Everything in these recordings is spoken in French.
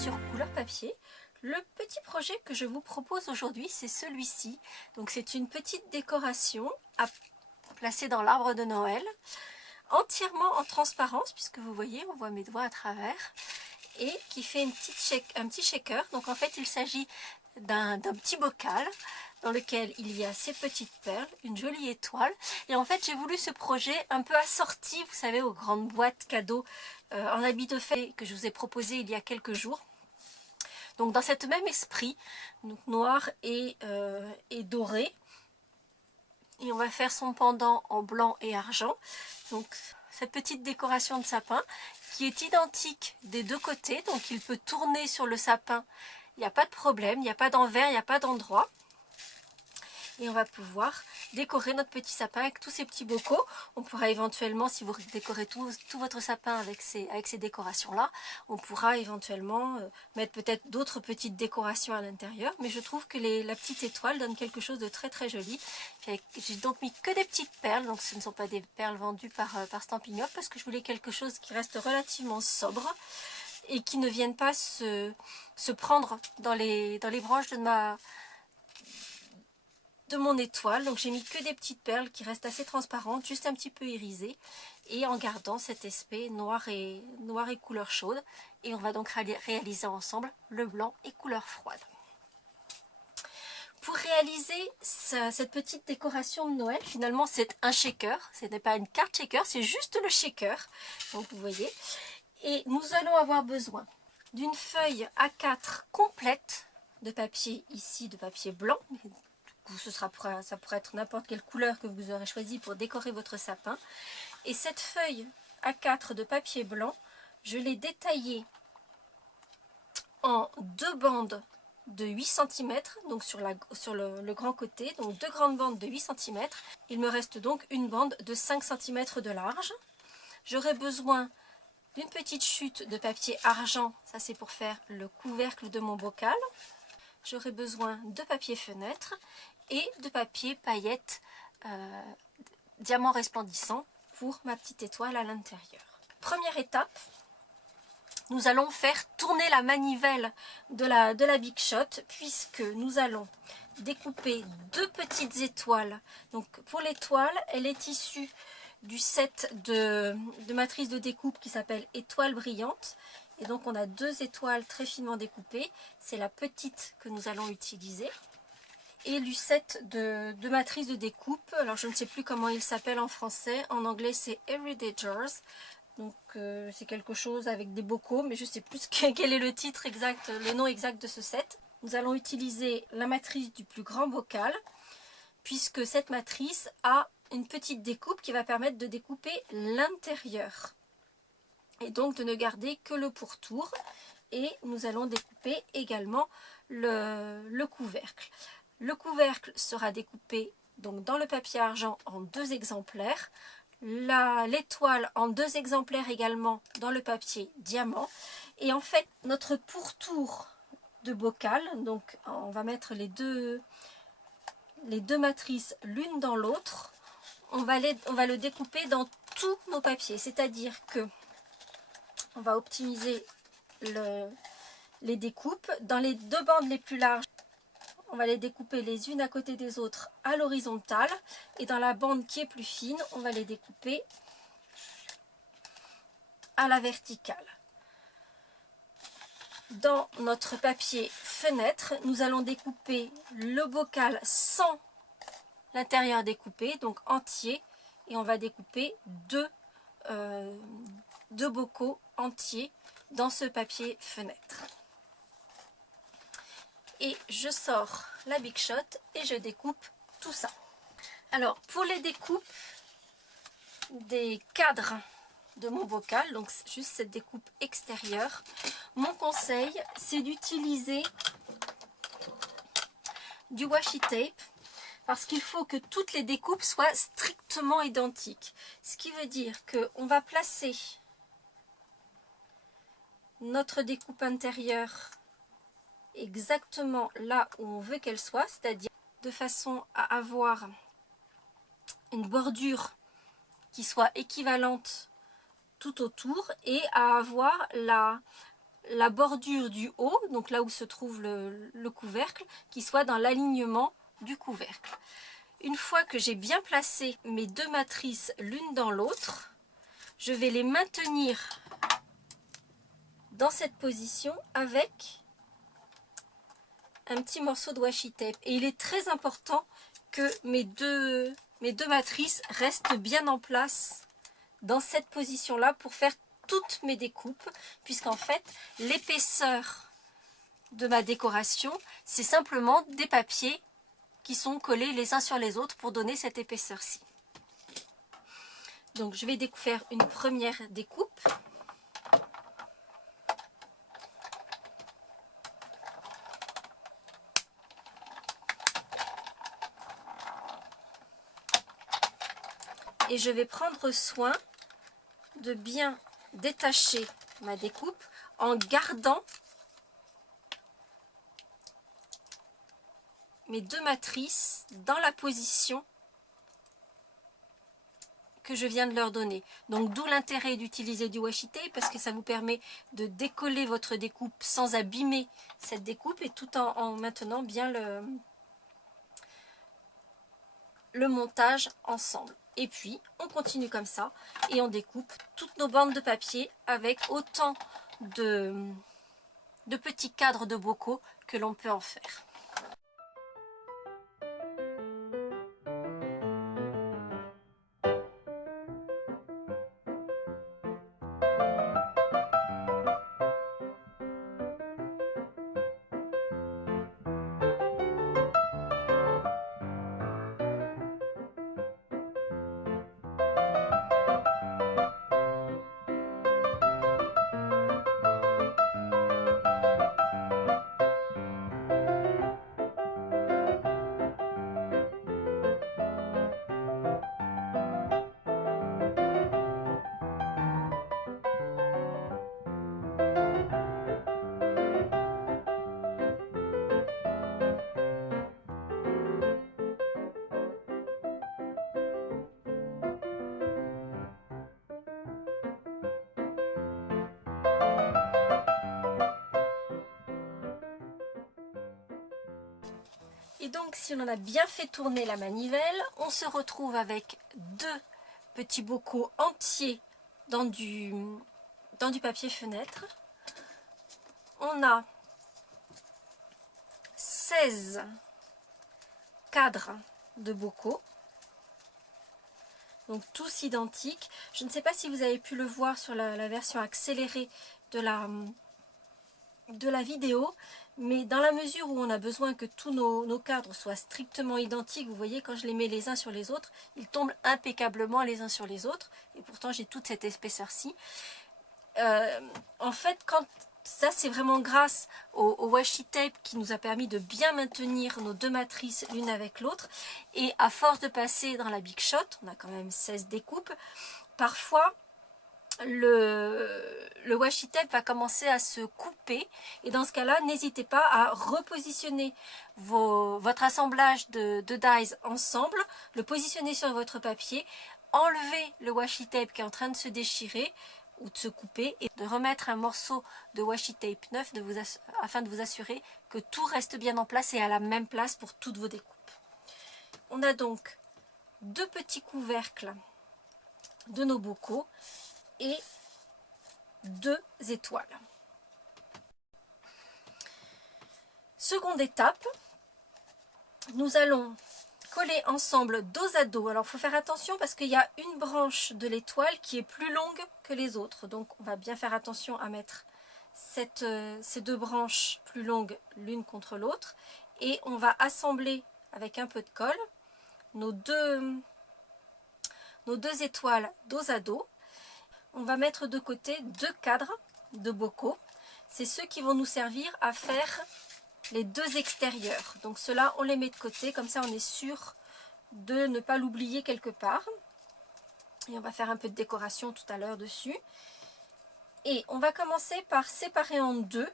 sur Couleur Papier. Le petit projet que je vous propose aujourd'hui, c'est celui-ci. Donc c'est une petite décoration à placer dans l'arbre de Noël, entièrement en transparence, puisque vous voyez, on voit mes doigts à travers, et qui fait un petit shaker. Donc en fait, il s'agit d'un petit bocal dans lequel il y a ces petites perles, une jolie étoile. Et en fait, j'ai voulu ce projet un peu assorti, vous savez, aux grandes boîtes cadeaux en habit de fête que je vous ai proposé il y a quelques jours. Donc dans cet même esprit, donc noir et doré. Et on va faire son pendant en blanc et argent. Donc cette petite décoration de sapin qui est identique des deux côtés. Donc il peut tourner sur le sapin. Il n'y a pas de problème, il n'y a pas d'envers, il n'y a pas d'endroit. Et on va pouvoir décorer notre petit sapin avec tous ces petits bocaux. On pourra éventuellement, si vous décorez tout votre sapin avec ces décorations-là, on pourra éventuellement mettre peut-être d'autres petites décorations à l'intérieur. Mais je trouve que la petite étoile donne quelque chose de très très joli. J'ai donc mis que des petites perles, donc ce ne sont pas des perles vendues par Stampin' Up, parce que je voulais quelque chose qui reste relativement sobre et qui ne vienne pas se prendre dans les branches de mon étoile. Donc j'ai mis que des petites perles qui restent assez transparentes, juste un petit peu irisées, et en gardant cet aspect noir et couleur chaude. Et on va donc réaliser ensemble le blanc et couleur froide. Pour réaliser cette petite décoration de Noël, finalement c'est un shaker, ce n'est pas une carte shaker, c'est juste le shaker, donc vous voyez. Et nous allons avoir besoin d'une feuille A4 complète de papier, ici de papier blanc. Ça pourrait être n'importe quelle couleur que vous aurez choisi pour décorer votre sapin. Et cette feuille A4 de papier blanc, je l'ai détaillée en deux bandes de 8 cm, donc sur le grand côté, donc deux grandes bandes de 8 cm. Il me reste donc une bande de 5 cm de large. J'aurai besoin d'une petite chute de papier argent, ça c'est pour faire le couvercle de mon bocal. J'aurai besoin de papier fenêtre et de papier paillettes diamant resplendissant pour ma petite étoile à l'intérieur. Première étape, nous allons faire tourner la manivelle de la Big Shot, puisque nous allons découper deux petites étoiles. Donc pour l'étoile, elle est issue du set de matrice de découpe qui s'appelle Étoile brillante. Et donc on a deux étoiles très finement découpées. C'est la petite que nous allons utiliser. Et du set de matrice de découpe, alors je ne sais plus comment il s'appelle en français, en anglais c'est Everyday Jars. Donc c'est quelque chose avec des bocaux, mais je ne sais plus quel est le titre exact, le nom exact de ce set. Nous allons utiliser la matrice du plus grand bocal, puisque cette matrice a une petite découpe qui va permettre de découper l'intérieur. Et donc de ne garder que le pourtour. Et nous allons découper également le couvercle. Le couvercle sera découpé donc dans le papier argent en deux exemplaires. L'étoile en deux exemplaires également dans le papier diamant. Et en fait, notre pourtour de bocal, donc on va mettre les deux matrices l'une dans l'autre. On va le découper dans tous nos papiers. C'est-à-dire que on va optimiser les découpes. Dans les deux bandes les plus larges, on va les découper les unes à côté des autres à l'horizontale. Et dans la bande qui est plus fine, on va les découper à la verticale. Dans notre papier fenêtre, nous allons découper le bocal sans l'intérieur découpé, donc entier. Et on va découper deux bocaux entiers dans ce papier fenêtre. Et je sors la Big Shot et je découpe tout ça. Alors pour les découpes des cadres de mon bocal, donc juste cette découpe extérieure, mon conseil c'est d'utiliser du washi tape, parce qu'il faut que toutes les découpes soient strictement identiques. Ce qui veut dire qu'on va placer notre découpe intérieure exactement là où on veut qu'elle soit, c'est-à-dire de façon à avoir une bordure qui soit équivalente tout autour et à avoir la bordure du haut, donc là où se trouve le couvercle, qui soit dans l'alignement du couvercle. Une fois que j'ai bien placé mes deux matrices l'une dans l'autre, je vais les maintenir dans cette position avec un petit morceau de washi tape. Et il est très important que mes deux matrices restent bien en place dans cette position-là pour faire toutes mes découpes, puisqu'en fait, l'épaisseur de ma décoration, c'est simplement des papiers qui sont collés les uns sur les autres pour donner cette épaisseur-ci. Donc je vais faire une première découpe. Et je vais prendre soin de bien détacher ma découpe en gardant mes deux matrices dans la position que je viens de leur donner. Donc d'où l'intérêt d'utiliser du washi tape, parce que ça vous permet de décoller votre découpe sans abîmer cette découpe et tout en maintenant bien le montage ensemble. Et puis on continue comme ça et on découpe toutes nos bandes de papier avec autant de petits cadres de bocaux que l'on peut en faire. Et donc si on en a bien fait tourner la manivelle, on se retrouve avec deux petits bocaux entiers dans du papier fenêtre. On a 16 cadres de bocaux, donc tous identiques. Je ne sais pas si vous avez pu le voir sur la version accélérée de la vidéo, mais dans la mesure où on a besoin que tous nos cadres soient strictement identiques, vous voyez, quand je les mets les uns sur les autres, ils tombent impeccablement les uns sur les autres, et pourtant j'ai toute cette épaisseur-ci. En fait, ça c'est vraiment grâce au washi tape qui nous a permis de bien maintenir nos deux matrices l'une avec l'autre, et à force de passer dans la Big Shot, on a quand même 16 découpes, parfois le washi tape va commencer à se couper, et dans ce cas là n'hésitez pas à repositionner votre assemblage de dies ensemble, le positionner sur votre papier, enlever le washi tape qui est en train de se déchirer ou de se couper et de remettre un morceau de washi tape neuf afin de vous assurer que tout reste bien en place et à la même place pour toutes vos découpes. On a donc deux petits couvercles de nos bocaux et deux étoiles. Seconde étape, nous allons coller ensemble dos à dos. Alors il faut faire attention parce qu'il y a une branche de l'étoile qui est plus longue que les autres. Donc on va bien faire attention à mettre ces deux branches plus longues l'une contre l'autre. Et on va assembler avec un peu de colle nos deux étoiles dos à dos. On va mettre de côté deux cadres de bocaux. C'est ceux qui vont nous servir à faire les deux extérieurs. Donc ceux-là, on les met de côté, comme ça on est sûr de ne pas l'oublier quelque part. Et on va faire un peu de décoration tout à l'heure dessus. Et on va commencer par séparer en deux.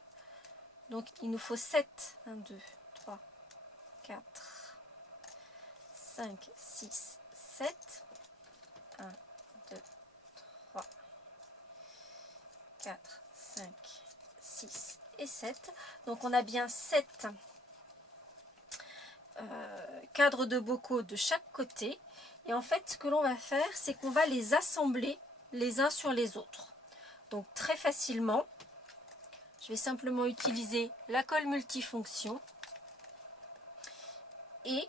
Donc il nous faut 7, 1, 2, 3, 4, 5, 6, 7. 1, 2, 3, 4, 5, 6, et 7. Donc on a bien 7 cadres de bocaux de chaque côté. Et en fait, ce que l'on va faire, c'est qu'on va les assembler les uns sur les autres. Donc très facilement, je vais simplement utiliser la colle multifonction et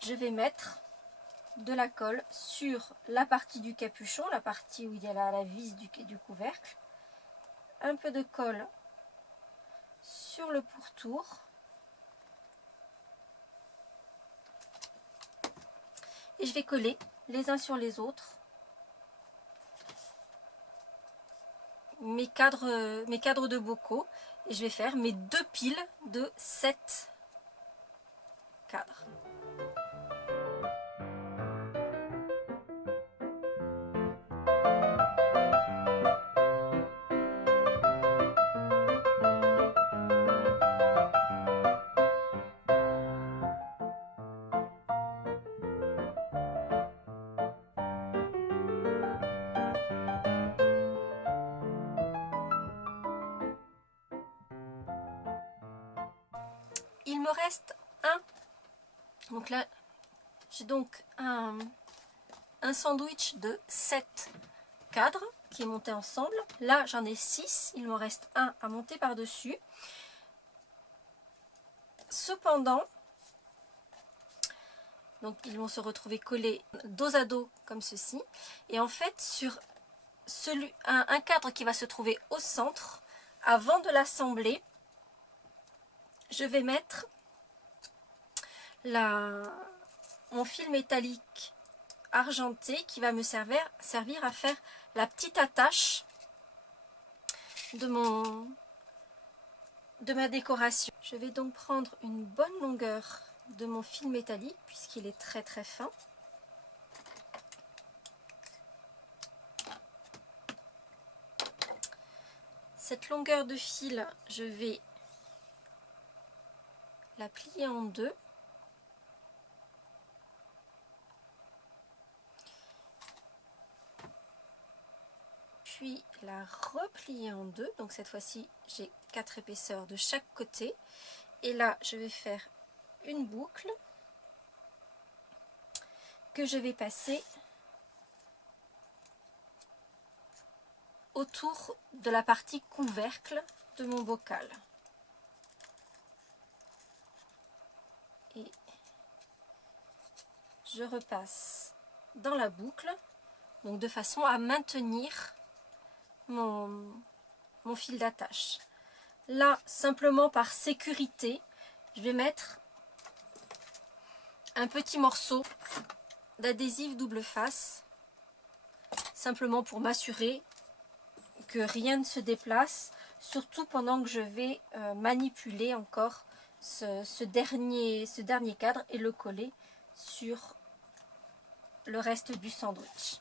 je vais mettre de la colle sur la partie du capuchon, la partie où il y a la vis du couvercle, un peu de colle sur le pourtour et je vais coller les uns sur les autres mes cadres de bocaux et je vais faire mes 2 piles de 7 cadres. Il me reste donc là j'ai donc un sandwich de 7 cadres qui est monté ensemble. Là j'en ai 6, il m'en reste un à monter par dessus. Cependant, donc ils vont se retrouver collés dos à dos comme ceci, et en fait sur un cadre qui va se trouver au centre, avant de l'assembler, je vais mettre mon fil métallique argenté qui va me servir à faire la petite attache de ma décoration. Je vais donc prendre une bonne longueur de mon fil métallique puisqu'il est très très fin. Cette longueur de fil, je vais la plier en deux. Puis la replier en deux. Donc cette fois-ci, j'ai 4 épaisseurs de chaque côté. Et là, je vais faire une boucle que je vais passer autour de la partie couvercle de mon bocal. Et je repasse dans la boucle, donc de façon à maintenir mon fil d'attache. Là, simplement par sécurité, je vais mettre un petit morceau d'adhésif double face, simplement pour m'assurer que rien ne se déplace, surtout pendant que je vais manipuler encore ce dernier cadre et le coller sur le reste du sandwich.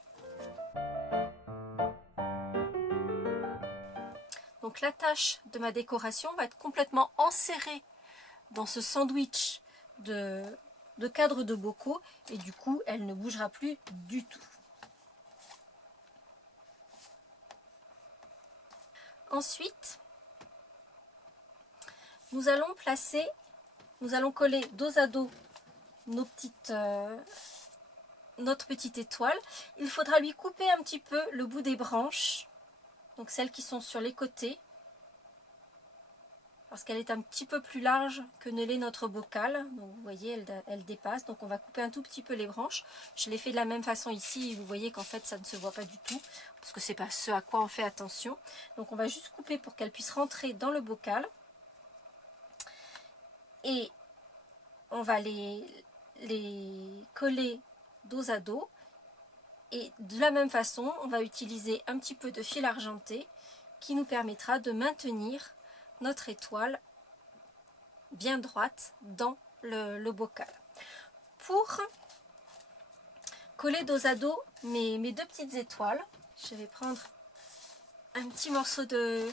Donc l'attache de ma décoration va être complètement enserrée dans ce sandwich de cadre de bocaux et du coup elle ne bougera plus du tout. Ensuite, nous allons coller dos à dos notre petite étoile. Il faudra lui couper un petit peu le bout des branches, donc celles qui sont sur les côtés, parce qu'elle est un petit peu plus large que ne l'est notre bocal. Donc vous voyez, elle dépasse, donc on va couper un tout petit peu les branches. Je l'ai fait de la même façon ici, et vous voyez qu'en fait ça ne se voit pas du tout, parce que c'est pas ce à quoi on fait attention. Donc on va juste couper pour qu'elle puisse rentrer dans le bocal. Et on va les coller dos à dos. Et de la même façon, on va utiliser un petit peu de fil argenté qui nous permettra de maintenir notre étoile bien droite dans le bocal. Pour coller dos à dos mes 2 petites étoiles, je vais prendre un petit morceau de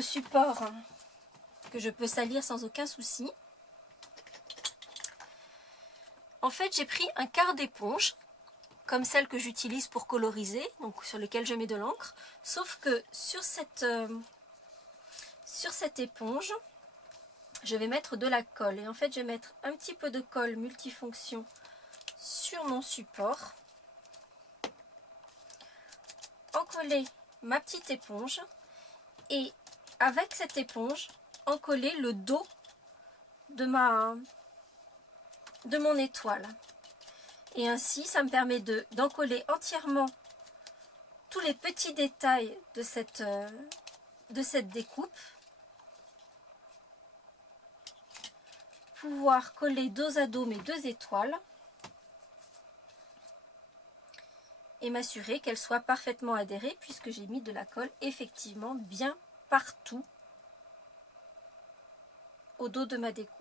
support que je peux salir sans aucun souci. En fait, j'ai pris un quart d'éponge comme celle que j'utilise pour coloriser, donc sur lequel je mets de l'encre, sauf que sur cette éponge, je vais mettre de la colle. Et en fait, je vais mettre un petit peu de colle multifonction sur mon support, encoller ma petite éponge et avec cette éponge, encoller le dos de mon étoile. Et ainsi, ça me permet d'encoller entièrement tous les petits détails de cette découpe. Pouvoir coller dos à dos mes deux étoiles et m'assurer qu'elles soient parfaitement adhérées puisque j'ai mis de la colle effectivement bien partout au dos de ma découpe.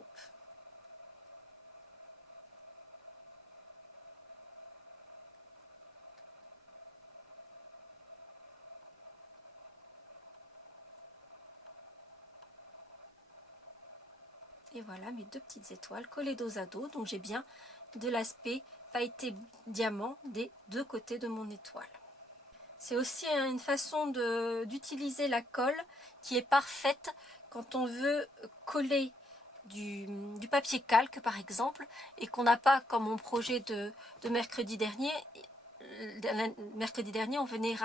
Et voilà mes deux petites étoiles collées dos à dos. Donc j'ai bien de l'aspect pailleté diamant des deux côtés de mon étoile. C'est aussi une façon d'utiliser la colle qui est parfaite quand on veut coller du papier calque par exemple et qu'on n'a pas, comme mon projet de mercredi dernier. Mercredi dernier, on venait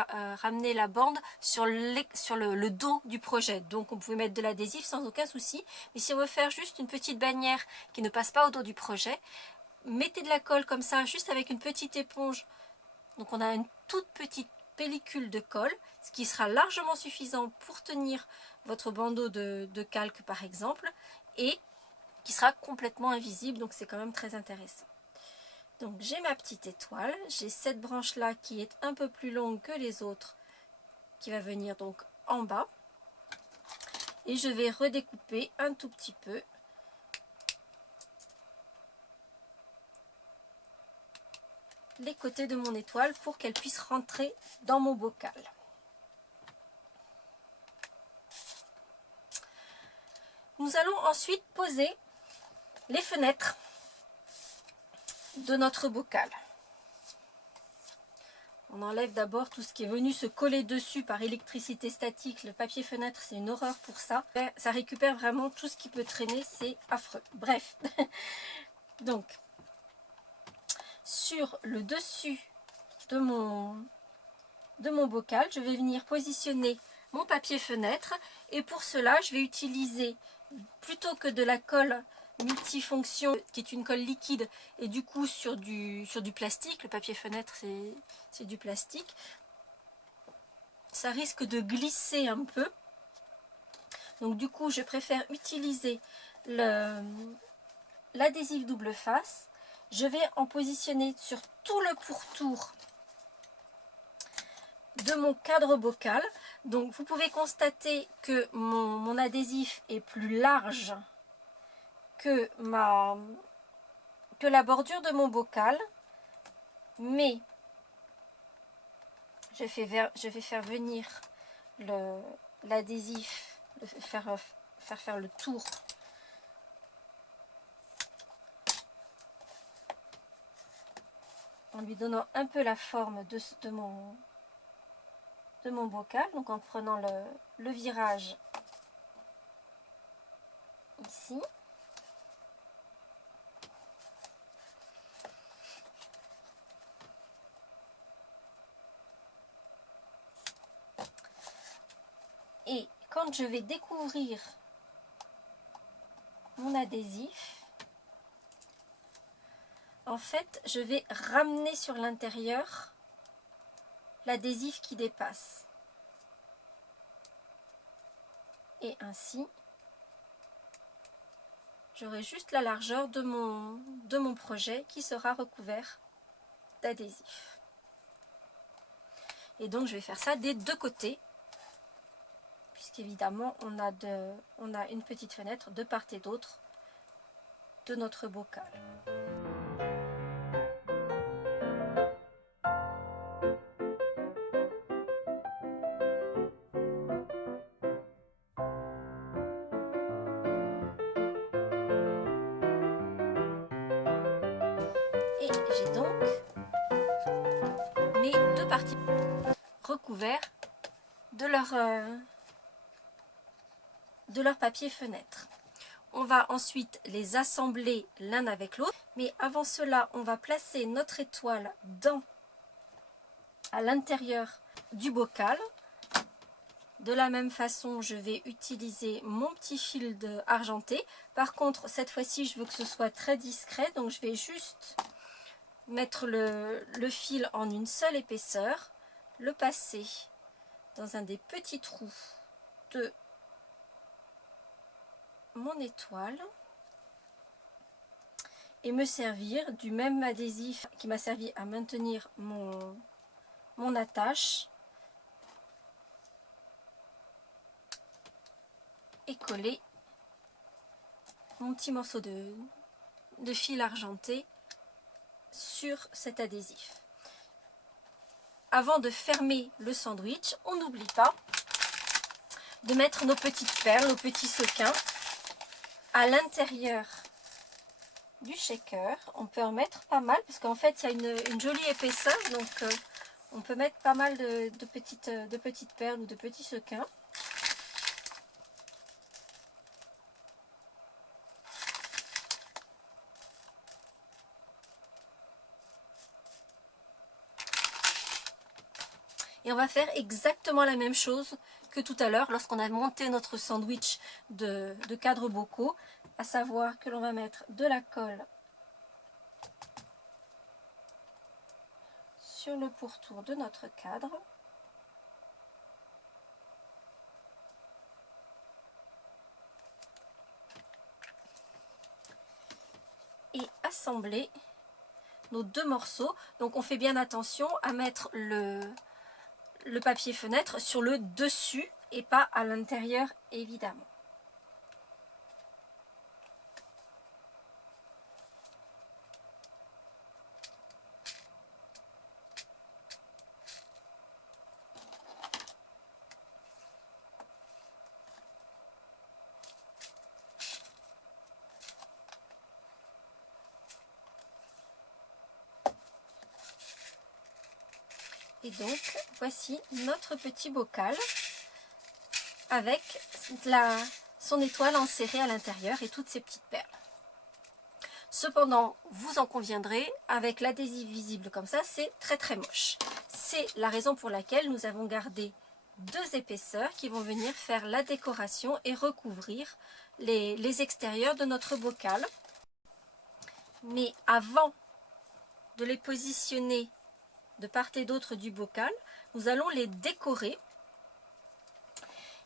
ramener la bande sur le dos du projet. Donc on pouvait mettre de l'adhésif sans aucun souci. Mais si on veut faire juste une petite bannière qui ne passe pas au dos du projet, mettez de la colle comme ça, juste avec une petite éponge. Donc on a une toute petite pellicule de colle, ce qui sera largement suffisant pour tenir votre bandeau de calque par exemple, et qui sera complètement invisible. Donc c'est quand même très intéressant. Donc j'ai ma petite étoile, j'ai cette branche là qui est un peu plus longue que les autres, qui va venir donc en bas. Et je vais redécouper un tout petit peu les côtés de mon étoile pour qu'elle puisse rentrer dans mon bocal. Nous allons ensuite poser les fenêtres de notre bocal. On enlève d'abord tout ce qui est venu se coller dessus par électricité statique. Le papier fenêtre, c'est une horreur pour ça. Ça récupère vraiment tout ce qui peut traîner, c'est affreux. Bref, donc sur le dessus de mon bocal, je vais venir positionner mon papier fenêtre. Et pour cela, je vais utiliser, plutôt que de la colle multifonction qui est une colle liquide et du coup sur du plastique, le papier fenêtre c'est du plastique, ça risque de glisser un peu. Donc du coup je préfère utiliser l'adhésif double face. Je vais en positionner sur tout le pourtour de mon cadre bocal. Donc vous pouvez constater que mon adhésif est plus large que la bordure de mon bocal, mais je vais faire venir l'adhésif, faire le tour en lui donnant un peu la forme de mon bocal, donc en prenant le virage ici. Et quand je vais découvrir mon adhésif, en fait, je vais ramener sur l'intérieur l'adhésif qui dépasse. Et ainsi, j'aurai juste la largeur de mon projet qui sera recouvert d'adhésif. Et donc, je vais faire ça des deux côtés, puisqu'évidemment, on a une petite fenêtre de part et d'autre de notre bocal. Et j'ai donc parties recouverts de leur papier fenêtre. On va ensuite les assembler l'un avec l'autre, mais avant cela, on va placer notre étoile à l'intérieur du bocal. De la même façon, je vais utiliser mon petit fil argenté. Par contre, cette fois-ci, je veux que ce soit très discret, donc je vais juste mettre le fil en une seule épaisseur, le passer dans un des petits trous de mon étoile et me servir du même adhésif qui m'a servi à maintenir mon attache et coller mon petit morceau de fil argenté sur cet adhésif. Avant de fermer le sandwich, on n'oublie pas de mettre nos petites perles, nos petits sequins à l'intérieur du shaker. On peut en mettre pas mal parce qu'en fait il y a une jolie épaisseur, donc on peut mettre pas mal de petites perles ou de petits sequins. Et on va faire exactement la même chose que tout à l'heure lorsqu'on a monté notre sandwich de cadres bocaux, à savoir que l'on va mettre de la colle sur le pourtour de notre cadre. Et assembler nos deux morceaux. Donc on fait bien attention à mettre le papier fenêtre sur le dessus et pas à l'intérieur évidemment. Et donc, voici notre petit bocal avec son étoile enserrée à l'intérieur et toutes ces petites perles. Cependant, vous en conviendrez, avec l'adhésif visible comme ça, c'est très très moche. C'est la raison pour laquelle nous avons gardé deux épaisseurs qui vont venir faire la décoration et recouvrir les extérieurs de notre bocal. Mais avant de les positionner de part et d'autre du bocal, nous allons les décorer.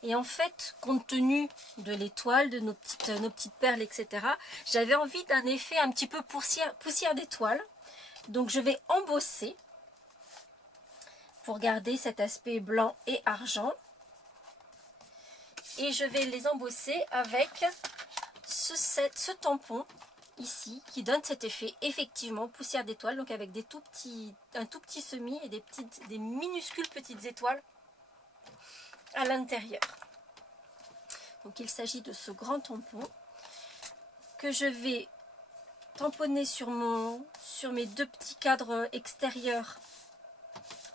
Et en fait, compte tenu de l'étoile, de nos petites perles, etc., j'avais envie d'un effet un petit peu poussière d'étoile. Donc je vais embosser pour garder cet aspect blanc et argent. Et je vais les embosser avec ce tampon ici qui donne cet effet effectivement poussière d'étoile, donc avec un tout petit semis et des minuscules petites étoiles à l'intérieur. Donc il s'agit de ce grand tampon que je vais tamponner sur mes deux petits cadres extérieurs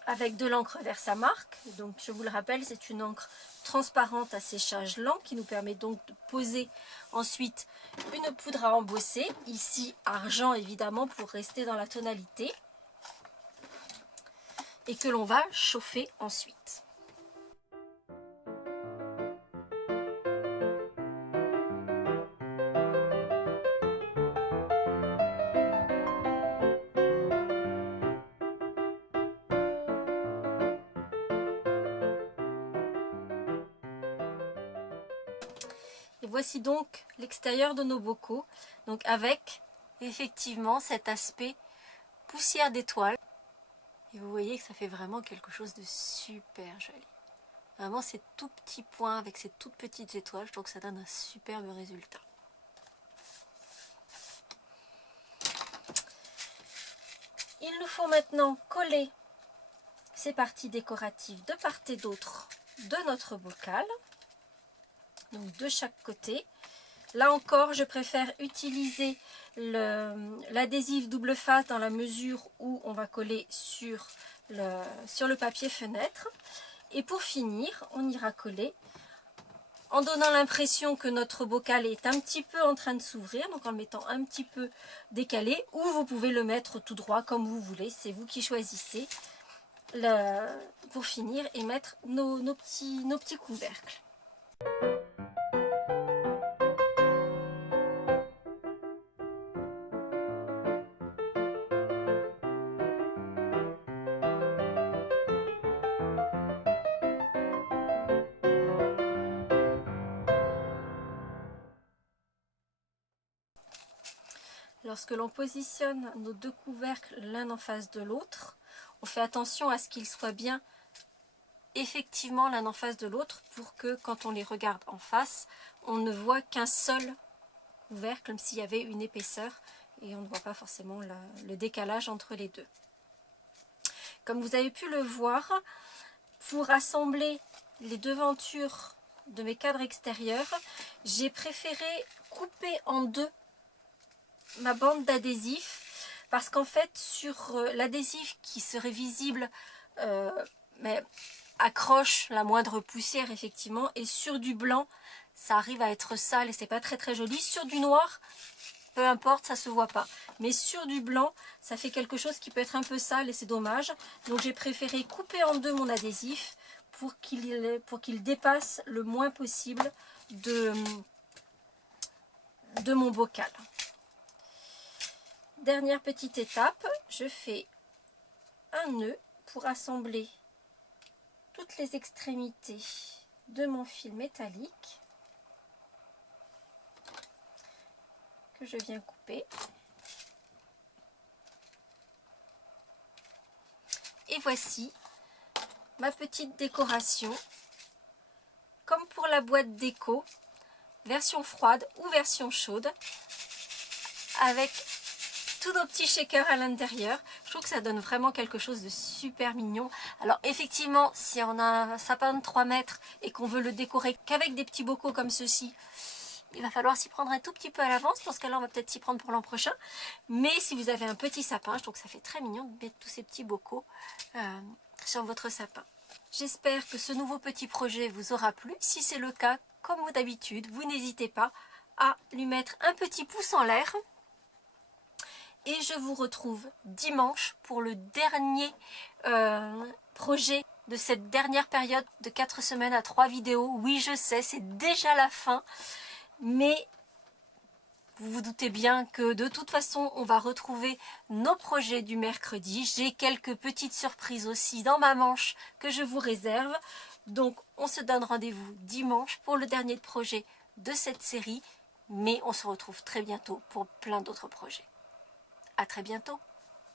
avec de l'encre Versamark. Donc je vous le rappelle, c'est une encre transparente à séchage lent qui nous permet donc de poser ensuite une poudre à embosser, ici argent évidemment pour rester dans la tonalité, et que l'on va chauffer ensuite. Et voici donc l'extérieur de nos bocaux, donc avec effectivement cet aspect poussière d'étoile. Et vous voyez que ça fait vraiment quelque chose de super joli. Vraiment ces tout petits points avec ces toutes petites étoiles, je trouve que ça donne un superbe résultat. Il nous faut maintenant coller ces parties décoratives de part et d'autre de notre bocal. Donc de chaque côté. Là encore, je préfère utiliser l'adhésif double face dans la mesure où on va coller sur le papier fenêtre. Et pour finir, on ira coller en donnant l'impression que notre bocal est un petit peu en train de s'ouvrir, donc en le mettant un petit peu décalé, ou vous pouvez le mettre tout droit comme vous voulez, c'est vous qui choisissez, pour finir et mettre nos petits couvercles. Lorsque l'on positionne nos deux couvercles l'un en face de l'autre, on fait attention à ce qu'ils soient bien effectivement l'un en face de l'autre pour que quand on les regarde en face, on ne voit qu'un seul couvercle, comme s'il y avait une épaisseur et on ne voit pas forcément le décalage entre les deux. Comme vous avez pu le voir, pour assembler les devantures de mes cadres extérieurs, j'ai préféré couper en deux ma bande d'adhésif parce qu'en fait sur l'adhésif qui serait visible mais accroche la moindre poussière effectivement, et sur du blanc ça arrive à être sale et c'est pas très joli. Sur du noir peu importe, ça se voit pas, mais sur du blanc ça fait quelque chose qui peut être un peu sale et c'est dommage. Donc j'ai préféré couper en deux mon adhésif pour qu'il dépasse le moins possible de mon bocal. Dernière petite étape, je fais un nœud pour assembler toutes les extrémités de mon fil métallique que je viens couper. Et voici ma petite décoration, comme pour la boîte déco, version froide ou version chaude, avec tous nos petits shakers à l'intérieur. Je trouve que ça donne vraiment quelque chose de super mignon. Alors effectivement, si on a un sapin de 3 mètres et qu'on veut le décorer qu'avec des petits bocaux comme ceci, il va falloir s'y prendre un tout petit peu à l'avance. Dans ce cas-là, on va peut-être s'y prendre pour l'an prochain. Mais si vous avez un petit sapin, je trouve que ça fait très mignon de mettre tous ces petits bocaux sur votre sapin. J'espère que ce nouveau petit projet vous aura plu. Si c'est le cas, comme d'habitude, vous n'hésitez pas à lui mettre un petit pouce en l'air. Et je vous retrouve dimanche pour le dernier projet de cette dernière période de 4 semaines à 3 vidéos. Oui, je sais, c'est déjà la fin. Mais vous vous doutez bien que de toute façon, on va retrouver nos projets du mercredi. J'ai quelques petites surprises aussi dans ma manche que je vous réserve. Donc, on se donne rendez-vous dimanche pour le dernier projet de cette série. Mais on se retrouve très bientôt pour plein d'autres projets. À très bientôt.